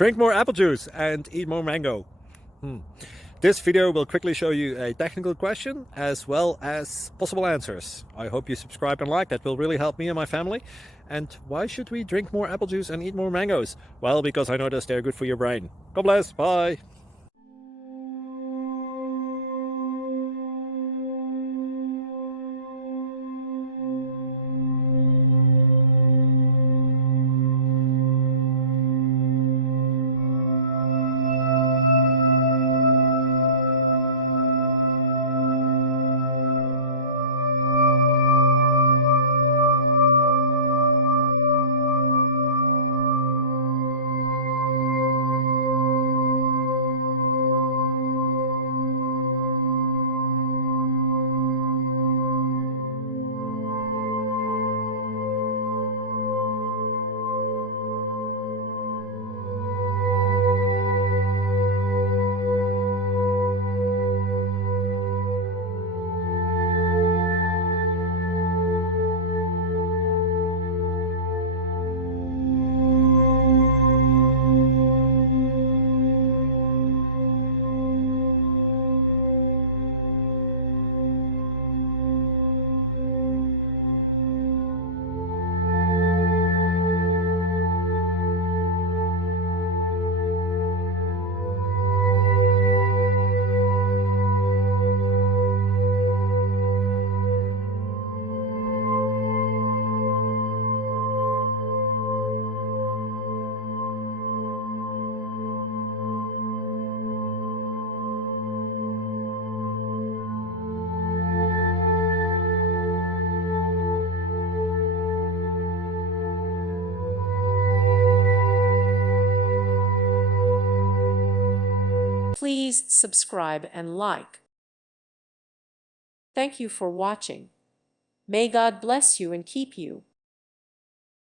Drink more apple juice and eat more mango. This video will quickly show you a technical question as well as possible answers. I hope you subscribe and like, that will really help me and my family. And why should we drink more apple juice and eat more mangoes? Well, because I noticed they're good for your brain. God bless, bye! Please subscribe and like. Thank you for watching. May God bless you and keep you.